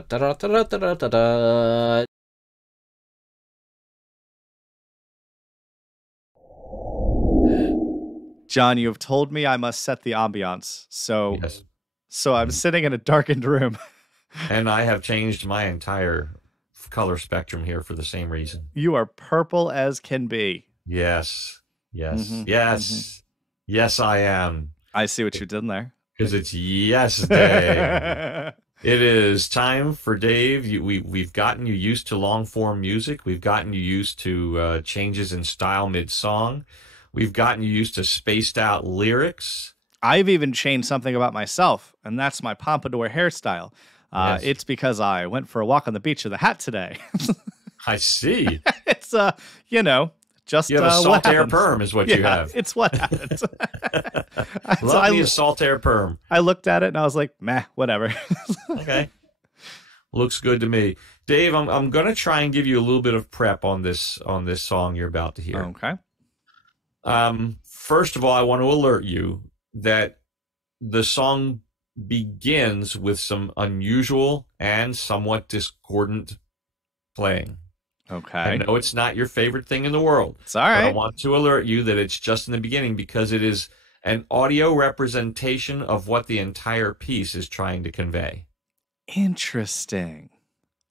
Da-da-da-da-da-da-da-da. John, you have told me I must set the ambiance. So, Yes. so I'm sitting in a darkened room. And I have changed my entire color spectrum here for the same reason. You are purple as can be. Yes. Yes. Mhm, Yes. Yes, I am. I see what you did there. Because it's Yes Day. It is time for Dave. We've gotten you used to long form music. We've gotten you used to changes in style mid song. We've gotten you used to spaced out lyrics. I've even changed something about myself, and that's my pompadour hairstyle. Yes. It's because I went for a walk on the beach with a hat today. I see. It's just You have a what salt air happens. perm is what you have. It's what happens. Love me a salt air perm. I looked at it and I was like, meh, whatever. Okay. Looks good to me. Dave, I'm going to try and give you a little bit of prep on this song you're about to hear. Okay. First of all, I want to alert you that the song begins with some unusual and somewhat discordant playing. Okay. I know it's not your favorite thing in the world. It's all But I right. want to alert you that it's just in the beginning because it is an audio representation of what the entire piece is trying to convey. Interesting.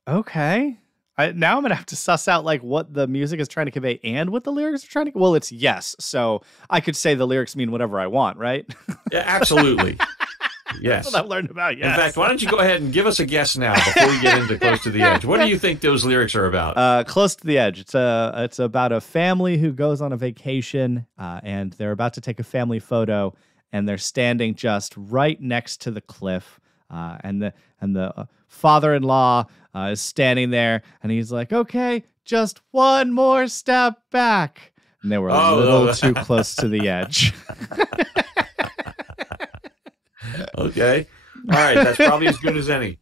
Okay. Now I'm going to have to suss out like what the music is trying to convey and what the lyrics are trying to. Well, it's yes. So I could say the lyrics mean whatever I want, right? Yeah, absolutely. Yes. That's what I've learned about yes. In fact, why don't you go ahead and give us a guess now before we get into Close to the Edge? What do you think those lyrics are about? Close to the Edge. It's about a family who goes on a vacation, and they're about to take a family photo, and they're standing just right next to the cliff, and the father-in-law is standing there, and he's like, "Okay, just one more step back," and they were a little too close to the edge. Okay. All right. That's probably as good as any.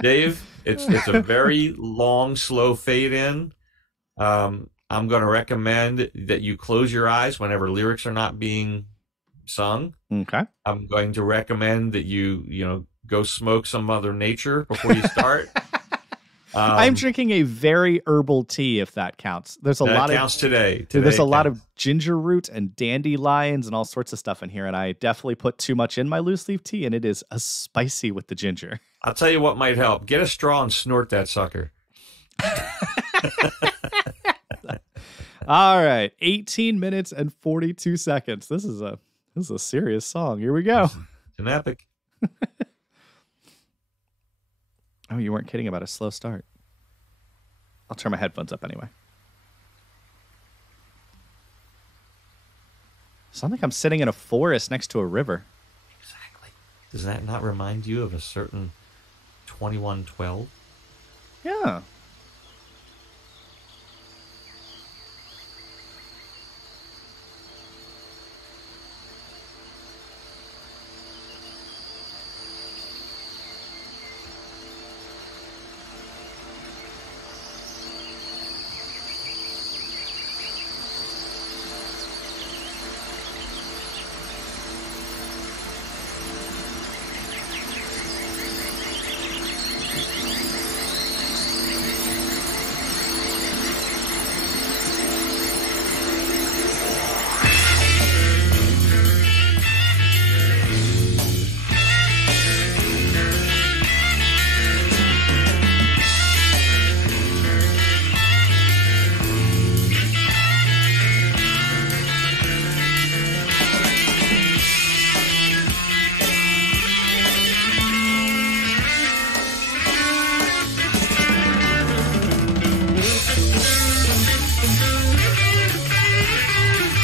Dave, it's a very long, slow fade in. I'm going to recommend that you close your eyes whenever lyrics are not being sung. Okay. I'm going to recommend that you go smoke some Mother Nature before you start. I'm drinking a very herbal tea, if that counts. There's a lot counts today. There's a lot of ginger root and dandelions and all sorts of stuff in here, and I definitely put too much in my loose leaf tea, and it is spicy with the ginger. I'll tell you what might help. Get a straw and snort that sucker. All right, 18 minutes and 42 seconds. This is a serious song. Here we go. It's an epic. Oh, you weren't kidding about a slow start. I'll turn my headphones up anyway. Sound like I'm sitting in a forest next to a river. Exactly. Does that not remind you of a certain 2112? Yeah.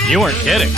You weren't kidding.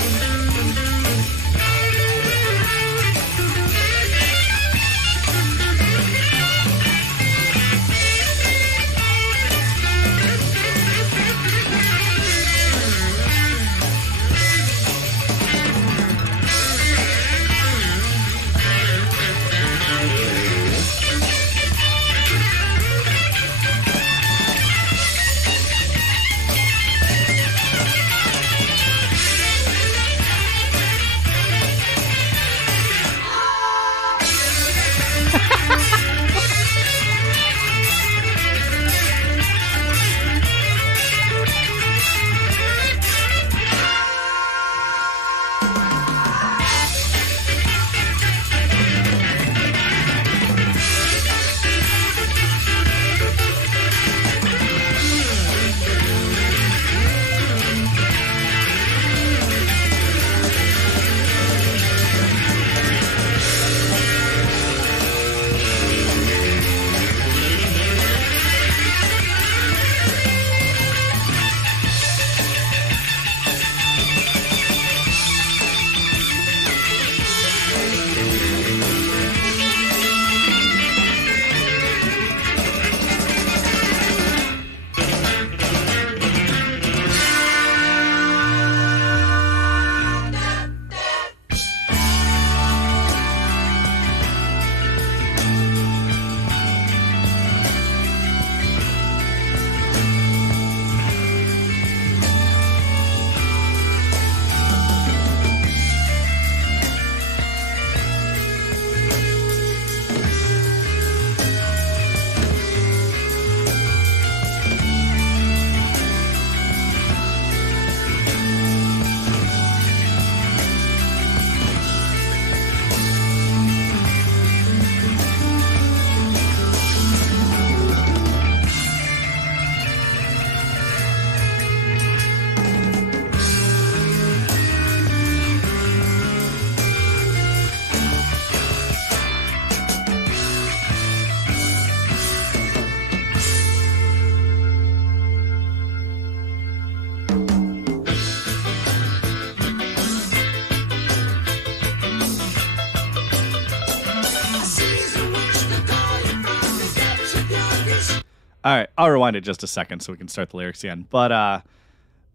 All right, I'll rewind it just a second so we can start the lyrics again. But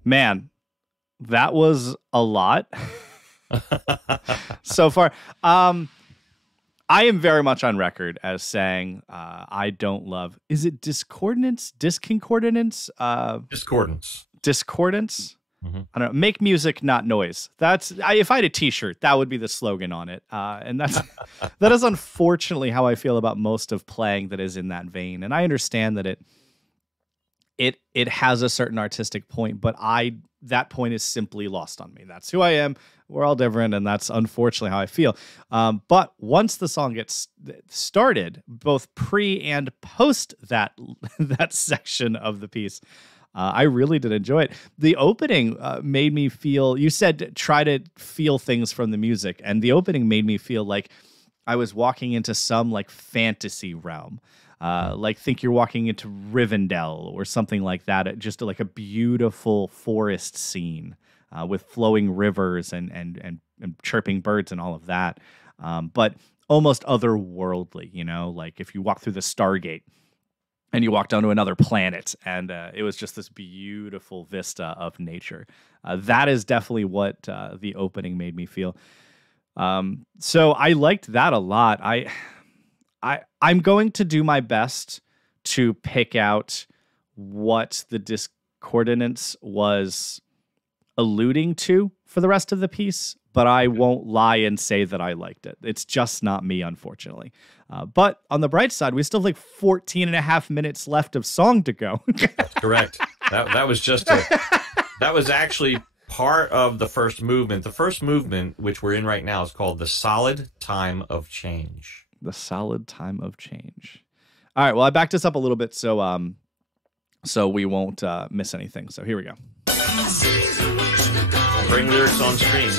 man, that was a lot so far. I am very much on record as saying I don't love. Is it discordance? Disconcordance? Discordance. Discordance? Mm-hmm. I don't know. Make music, not noise. If I had a T-shirt, that would be the slogan on it. And that is unfortunately how I feel about most of playing that is in that vein. And I understand that it has a certain artistic point, but that point is simply lost on me. That's who I am. We're all different, and that's unfortunately how I feel. But once the song gets started, both pre and post that section of the piece, I really did enjoy it. The opening made me feel, you said try to feel things from the music, and the opening made me feel like I was walking into some like fantasy realm. Like think you're walking into Rivendell or something like that. Just like a beautiful forest scene with flowing rivers and chirping birds and all of that. But almost otherworldly, like if you walk through the Stargate and you walked onto another planet, and it was just this beautiful vista of nature. That is definitely what the opening made me feel. So I liked that a lot. I'm going to do my best to pick out what the discordance was alluding to for the rest of the piece, but I won't lie and say that I liked it. It's just not me, unfortunately. But on the bright side, we still have like 14 and a half minutes left of song to go. That's correct. That was actually part of the first movement. The first movement, which we're in right now, is called The Solid Time of Change. The Solid Time of Change. All right, well, I backed us up a little bit so we won't miss anything. So here we go. Bring lyrics on screen.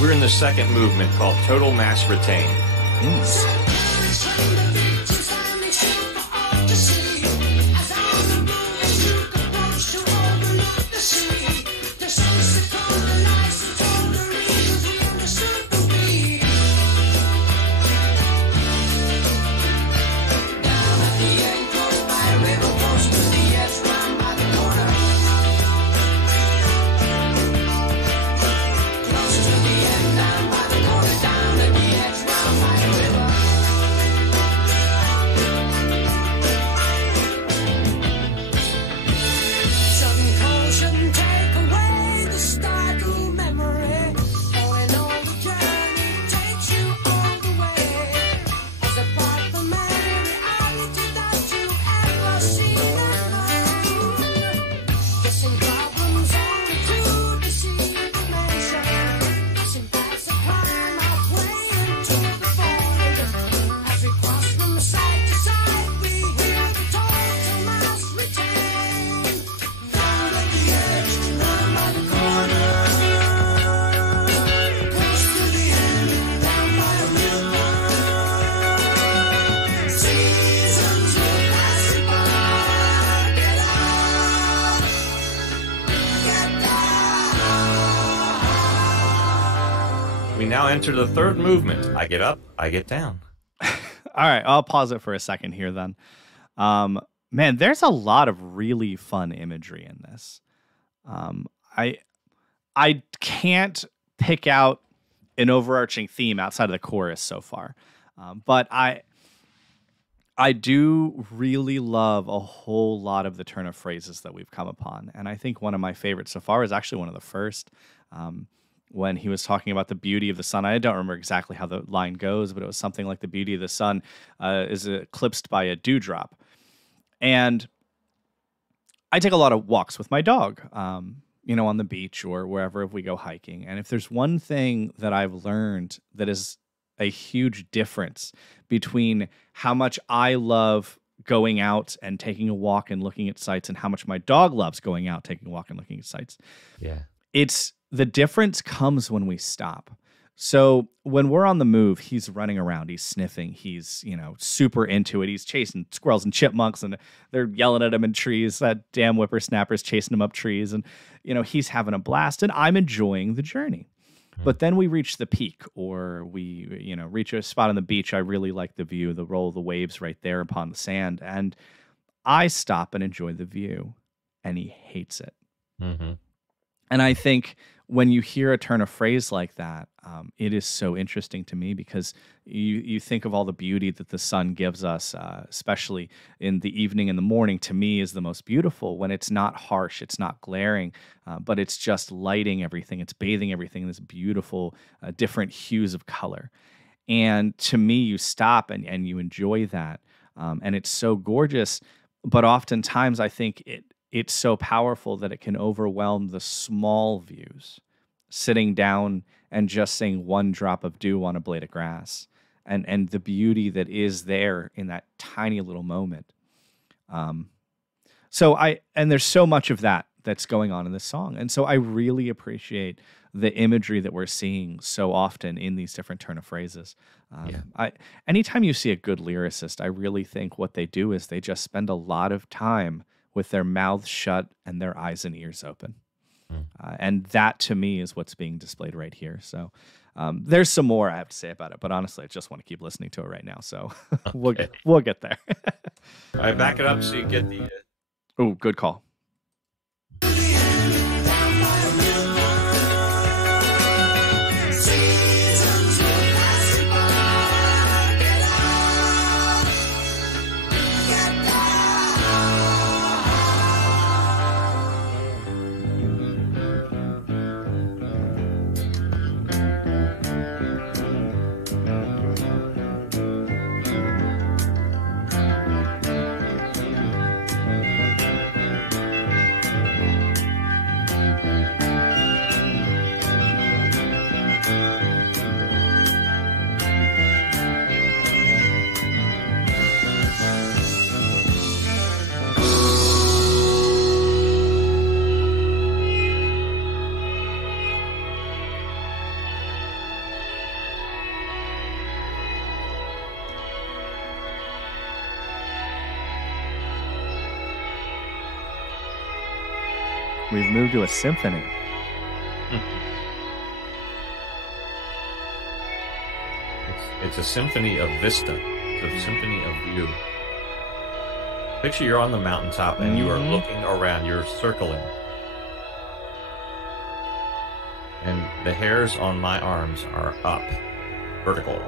We're in the second movement called Total Mass Retain. We now enter the third movement. I get up, I get down. All right, I'll pause it for a second here then. Man, there's a lot of really fun imagery in this. I can't pick out an overarching theme outside of the chorus so far, but I do really love a whole lot of the turn of phrases that we've come upon, and I think one of my favorites so far is actually one of the first. When he was talking about the beauty of the sun. I don't remember exactly how the line goes, but it was something like the beauty of the sun is eclipsed by a dewdrop. And I take a lot of walks with my dog, on the beach or wherever if we go hiking. And if there's one thing that I've learned that is a huge difference between how much I love going out and taking a walk and looking at sights and how much my dog loves going out, taking a walk and looking at sights. Yeah. It's the difference comes when we stop. So when we're on the move, he's running around, he's sniffing, he's, super into it. He's chasing squirrels and chipmunks and they're yelling at him in trees. That damn whippersnapper's chasing him up trees and, he's having a blast and I'm enjoying the journey. But then we reach the peak or we, reach a spot on the beach. I really like the view, the roll of the waves right there upon the sand. And I stop and enjoy the view and he hates it. Mm-hmm. And I think when you hear a turn of phrase like that, it is so interesting to me because you think of all the beauty that the sun gives us, especially in the evening and the morning, to me is the most beautiful when it's not harsh, it's not glaring, but it's just lighting everything. It's bathing everything in this beautiful, different hues of color. And to me, you stop and you enjoy that. And it's so gorgeous. But oftentimes I think it's so powerful that it can overwhelm the small views, sitting down and just seeing one drop of dew on a blade of grass and the beauty that is there in that tiny little moment. And there's so much of that's going on in this song. And so I really appreciate the imagery that we're seeing so often in these different turn of phrases. Anytime you see a good lyricist, I really think what they do is they just spend a lot of time with their mouths shut and their eyes and ears open. And that, to me, is what's being displayed right here. So there's some more I have to say about it, but honestly, I just want to keep listening to it right now. So Okay. we'll get there. All right, back it up so you get the... Oh, good call. We've moved to a symphony. It's a symphony of vista. It's a symphony of view. Picture you're on the mountaintop and you are looking around. You're circling. And the hairs on my arms are up. Vertical.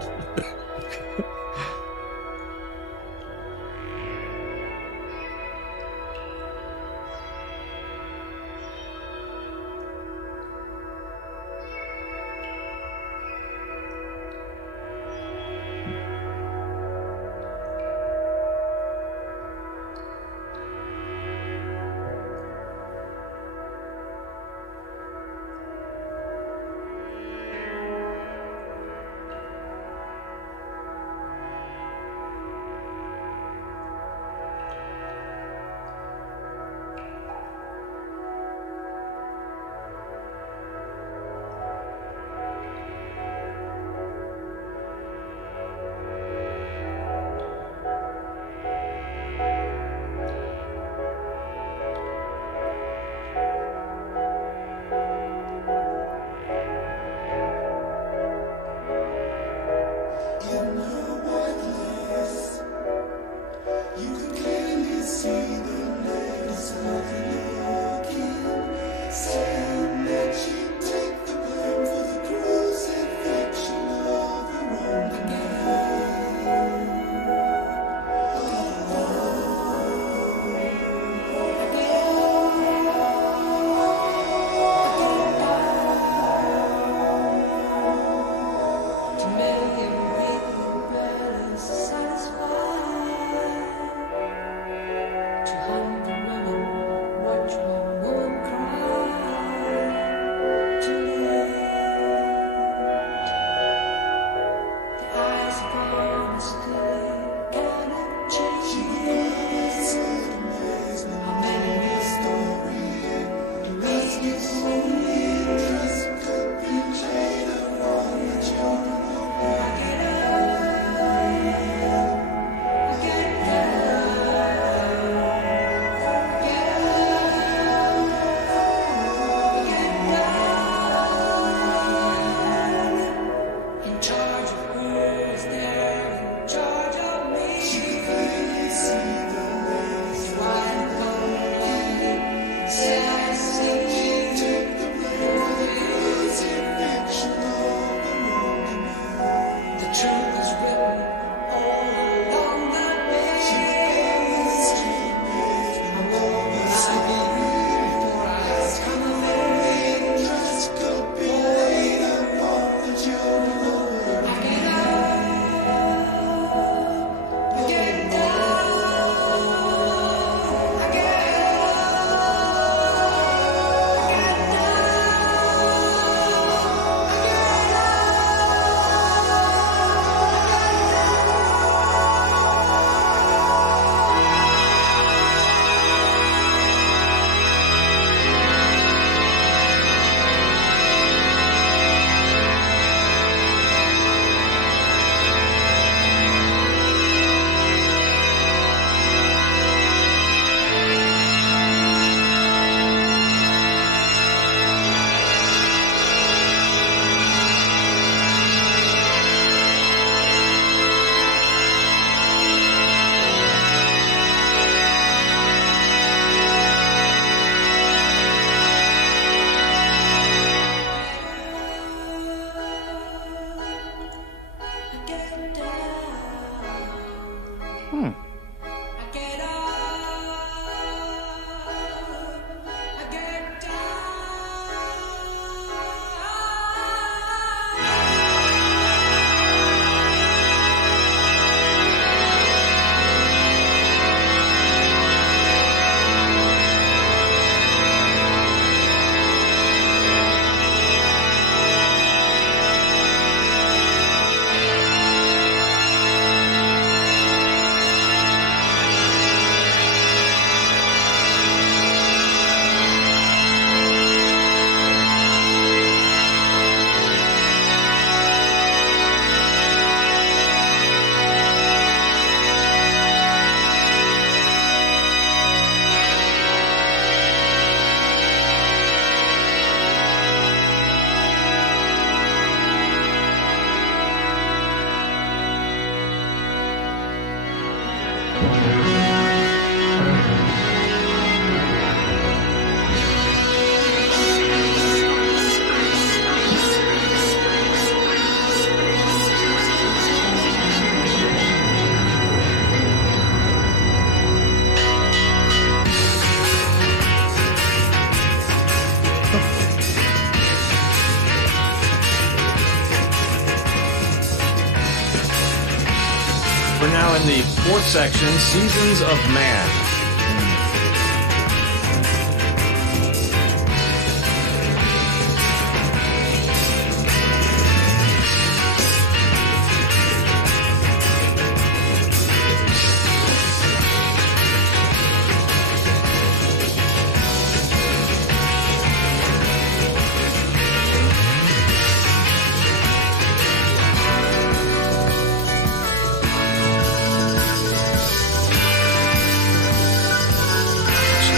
We're now in the fourth section, Seasons of Man.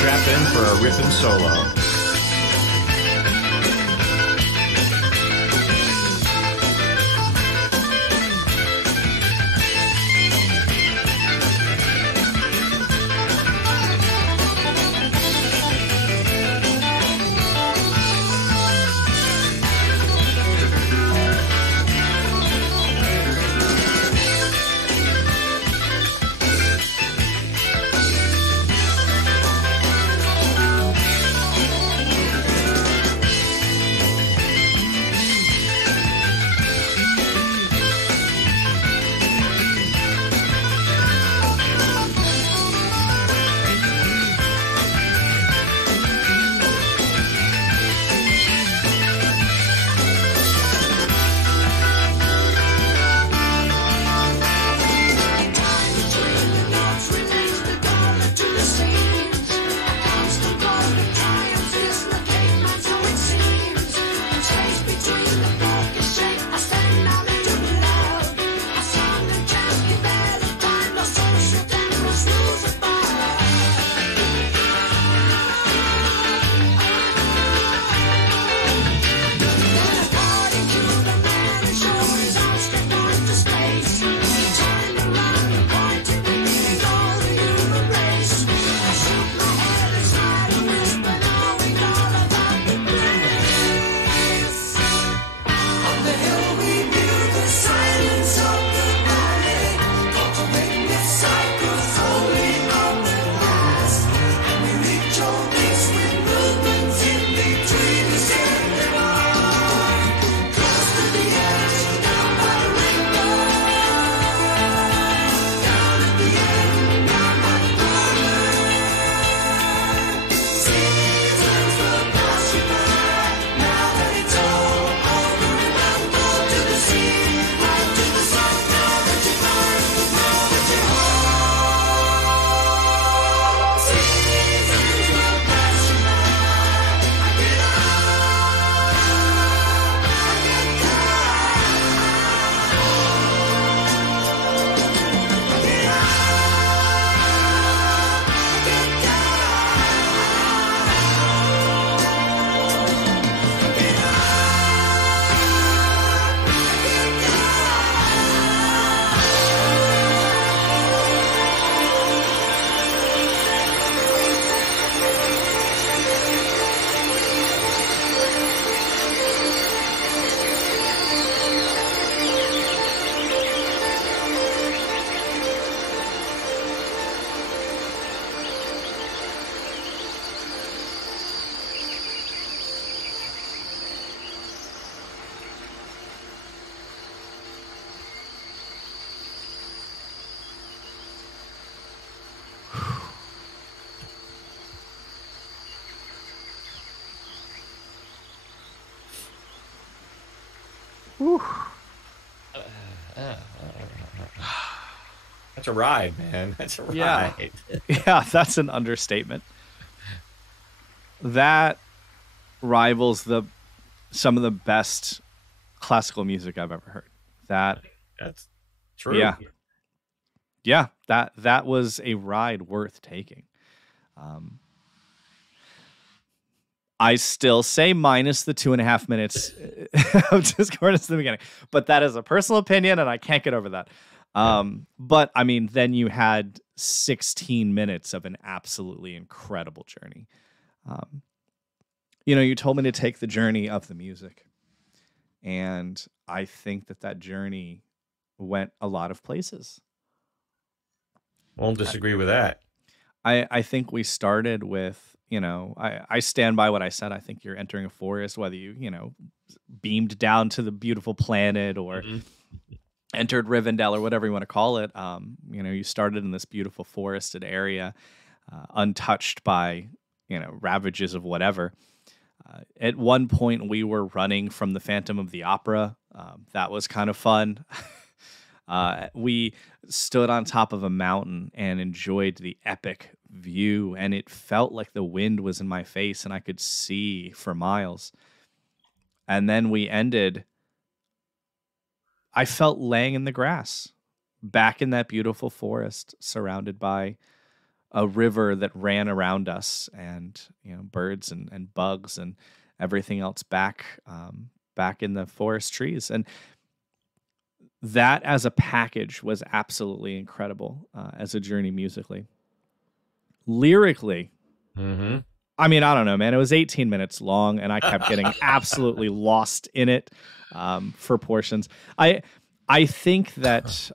Strap in for a ripping solo. That's a ride, man. That's a ride. Yeah. Yeah, that's an understatement. That rivals some of the best classical music I've ever heard. That's true. Yeah. Yeah, that was a ride worth taking. I still say minus the 2.5 minutes of discordance in the beginning, but that is a personal opinion, and I can't get over that. But I mean, then you had 16 minutes of an absolutely incredible journey. You told me to take the journey of the music, and I think that journey went a lot of places. Won't disagree with that. I think we started with, I stand by what I said. I think you're entering a forest, whether you beamed down to the beautiful planet or entered Rivendell or whatever you want to call it. You started in this beautiful forested area, untouched by, ravages of whatever. At one point, we were running from the Phantom of the Opera. That was kind of fun. We stood on top of a mountain and enjoyed the epic view, and it felt like the wind was in my face and I could see for miles. And then we ended, I felt laying in the grass, back in that beautiful forest, surrounded by a river that ran around us, and birds and bugs and everything else back in the forest trees. And that as a package was absolutely incredible as a journey musically. Lyrically, I mean, I don't know, man. It was 18 minutes long, and I kept getting absolutely lost in it for portions. I think that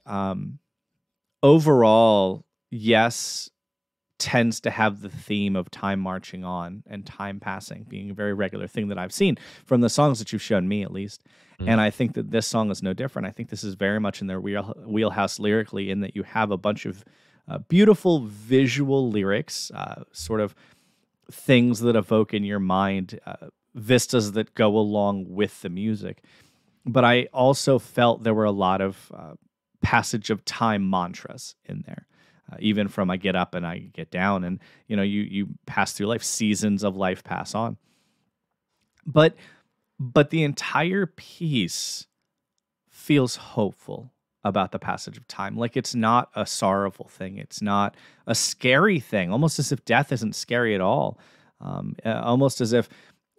overall, yes, tends to have the theme of time marching on and time passing being a very regular thing that I've seen from the songs that you've shown me, at least. And I think that this song is no different. I think this is very much in their wheelhouse lyrically, in that you have a bunch of beautiful visual lyrics, sort of things that evoke in your mind vistas that go along with the music. But I also felt there were a lot of passage of time mantras in there. Even from I get up and I get down, and you pass through life, seasons of life pass on. But the entire piece feels hopeful about the passage of time. Like, it's not a sorrowful thing. It's not a scary thing, almost as if death isn't scary at all. Almost as if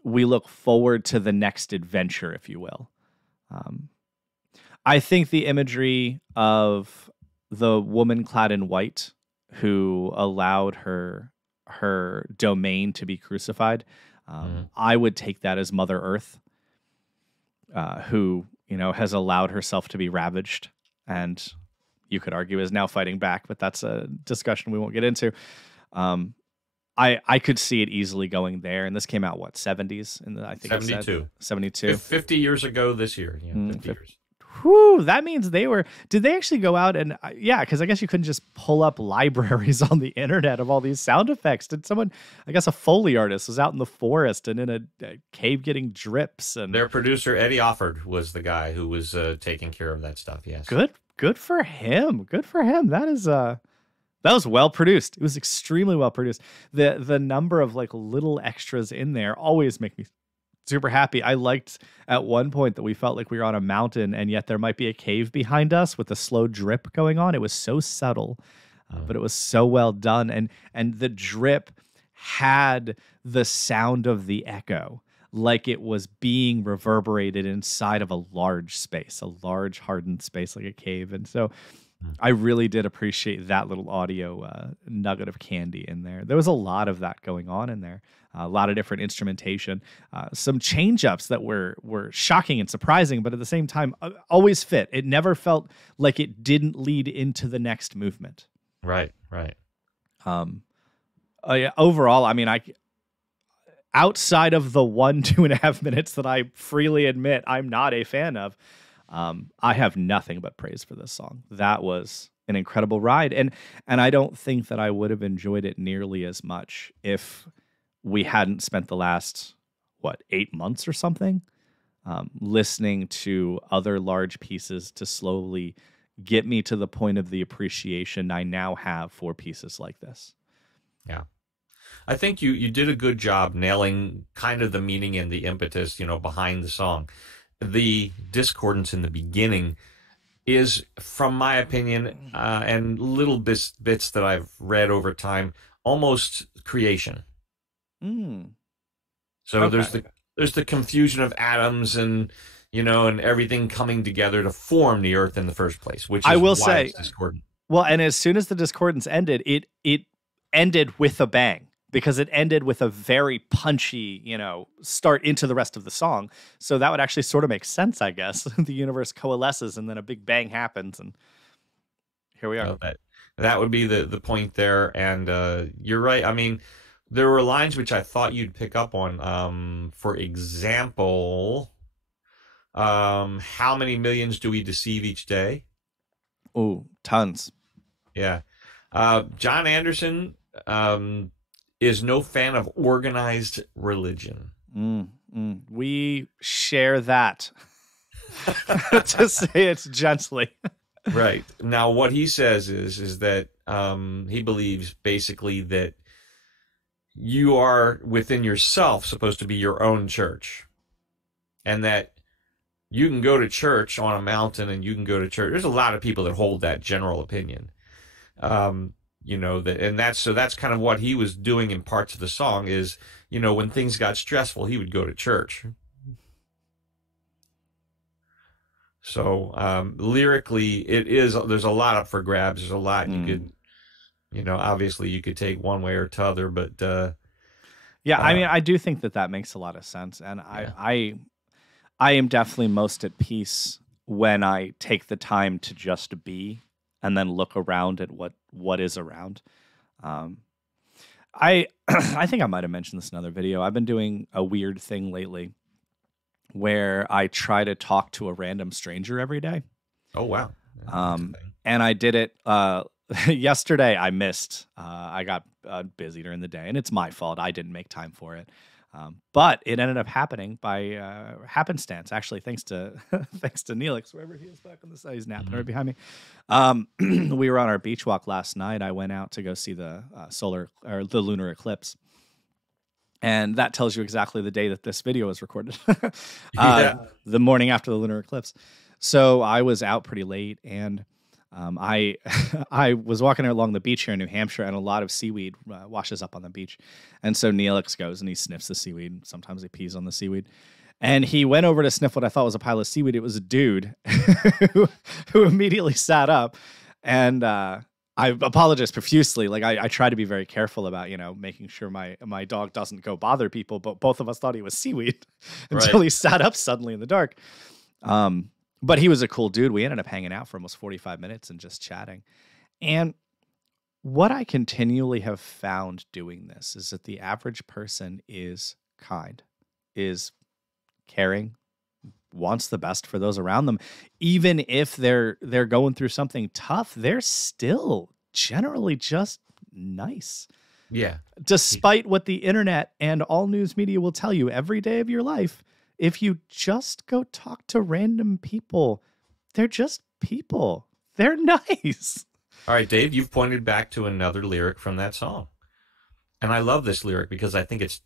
we look forward to the next adventure, if you will. I think the imagery of the woman clad in white who allowed her domain to be crucified, I would take that as Mother Earth, who has allowed herself to be ravaged, and you could argue is now fighting back, but that's a discussion we won't get into. I could see it easily going there, and this came out 70s, and I think 72. 72. 50 years ago this year. 50 years. Whew, that means did they actually go out and, because I guess you couldn't just pull up libraries on the internet of all these sound effects. Did someone, I guess a Foley artist was out in the forest and in a cave getting drips. And their producer, Eddie Offord, was the guy who was taking care of that stuff, yes. Good for him. Good for him. That was well produced. It was extremely well produced. The number of little extras in there always make me super happy. I liked at one point that we felt like we were on a mountain, and yet there might be a cave behind us with a slow drip going on. It was so subtle, but it was so well done. And the drip had the sound of the echo, like it was being reverberated inside of a large space, a large hardened space like a cave. And so I really did appreciate that little audio nugget of candy in there. There was a lot of that going on in there. A lot of different instrumentation, some change-ups that were shocking and surprising, but at the same time, always fit. It never felt like it didn't lead into the next movement. Right. Overall, I mean, outside of the 2.5 minutes that I freely admit I'm not a fan of, I have nothing but praise for this song. That was an incredible ride, and I don't think that I would have enjoyed it nearly as much if we hadn't spent the last 8 months or something listening to other large pieces to slowly get me to the point of the appreciation I now have for pieces like this. Yeah. I think you did a good job nailing kind of the meaning and the impetus, behind the song. The discordance in the beginning is, from my opinion, and little bits that I've read over time, almost creation. So Okay. there's the confusion of atoms and and everything coming together to form the earth in the first place, which I is will why say, it's discordant. well, and as soon as the discordance ended, it ended with a bang because it ended with a very punchy, start into the rest of the song. So that would actually sort of make sense, I guess. The universe coalesces and then a big bang happens, and here we are. That would be the point there, and you're right. I mean, there were lines which I thought you'd pick up on. For example, how many millions do we deceive each day? Oh, tons. Yeah. John Anderson is no fan of organized religion. We share that, to say it gently. Right. Now, what he says is that he believes basically that you are within yourself supposed to be your own church, and that you can go to church on a mountain and you can go to church. There's a lot of people that hold that general opinion. That's kind of what he was doing in parts of the song is, when things got stressful, he would go to church. So lyrically, there's a lot up for grabs. There's a lot you could, obviously you could take one way or t'other, but yeah, I mean, I do think that makes a lot of sense, and yeah. I am definitely most at peace when I take the time to just be and then look around at what is around. I I think I might have mentioned this in another video. I've been doing a weird thing lately where I try to talk to a random stranger every day. Oh, wow. And I did it yesterday. I missed. I got busy during the day, and it's my fault. I didn't make time for it. But it ended up happening by happenstance, actually, thanks to thanks to Neelix, wherever he is back on the side. He's napping right behind me. We were on our beach walk last night. I went out to go see the the lunar eclipse. And that tells you exactly the day that this video was recorded. The morning after the lunar eclipse. So I was out pretty late, and I I was walking along the beach here in New Hampshire, and a lot of seaweed washes up on the beach. And so Neelix goes and he sniffs the seaweed. Sometimes he pees on the seaweed. And he went over to sniff what I thought was a pile of seaweed. It was a dude who immediately sat up, and I apologize profusely. Like I try to be very careful about, making sure my dog doesn't go bother people, but both of us thought he was seaweed until he sat up suddenly in the dark. But he was a cool dude. We ended up hanging out for almost 45 minutes and just chatting. And what I continually have found doing this is that the average person is kind, is caring, wants the best for those around them. Even if they're going through something tough, they're still generally just nice. Yeah. Despite what the internet and all news media will tell you every day of your life, if you just go talk to random people, they're just people. They're nice. All right, Dave, you've pointed back to another lyric from that song. And I love this lyric because I think it's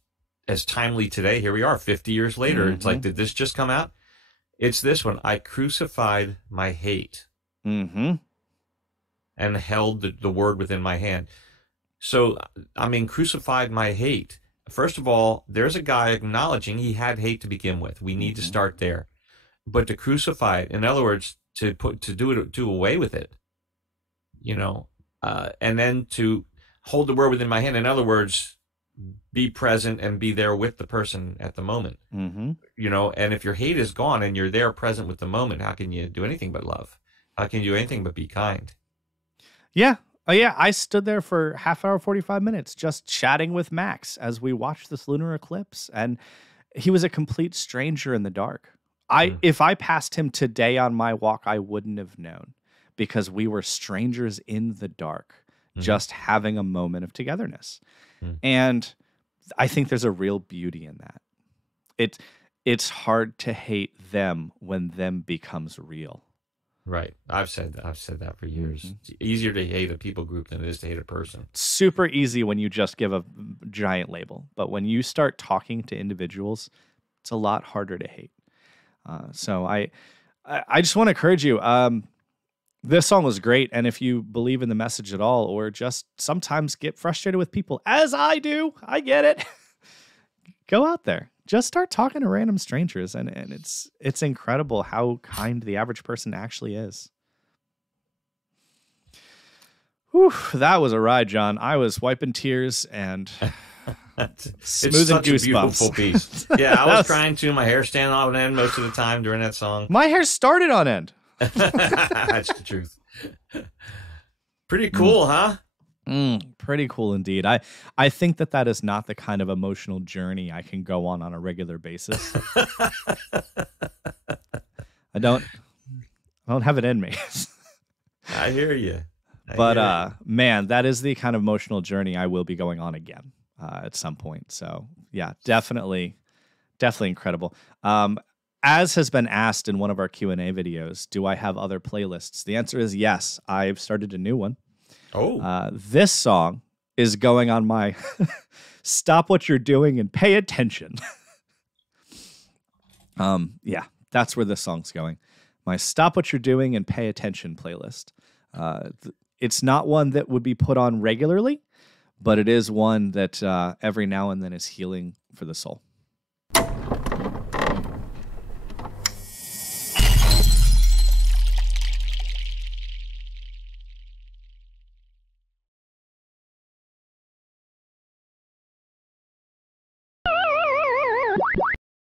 as timely today. Here we are, 50 years later. It's like, did this just come out? It's this one. I crucified my hate and held the word within my hand. So, I mean, crucified my hate. First of all, there's a guy acknowledging he had hate to begin with. We need to start there. But to crucify it, in other words, to do away with it, and then to hold the word within my hand. In other words, be present and be there with the person at the moment. And if your hate is gone and you're there present with the moment, how can you do anything but love? How can you do anything but be kind? Yeah. Oh, yeah. I stood there for half hour, 45 minutes, just chatting with Max as we watched this lunar eclipse. And he was a complete stranger in the dark. If I passed him today on my walk, I wouldn't have known because we were strangers in the dark, just having a moment of togetherness. And I think there's a real beauty in that. it's hard to hate them when them becomes real. Right. I've said that for years. It's easier to hate a people group than it is to hate a person. Super easy when you just give a giant label, but when you start talking to individuals, it's a lot harder to hate. So I just want to encourage you. This song was great, and if you believe in the message at all, or just sometimes get frustrated with people, as I do, I get it. Go out there. Just start talking to random strangers, and it's incredible how kind the average person actually is. Whew, that was a ride, John. I was wiping tears and smoothing it's such goosebumps. A beautiful piece. Yeah, I was trying to. My hair standing on end most of the time during that song. My hair started on end. That's the truth. Pretty cool, huh? Pretty cool indeed. I think that is not the kind of emotional journey I can go on a regular basis. I don't have it in me. I hear you. Man, that is the kind of emotional journey I will be going on again at some point. So yeah, definitely incredible. As has been asked in one of our Q&A videos, do I have other playlists? The answer is yes. I've started a new one. Oh. This song is going on my stop what you're doing and pay attention. Yeah, that's where this song's going. My stop what you're doing and pay attention playlist. It's not one that would be put on regularly, but it is one that every now and then is healing for the soul.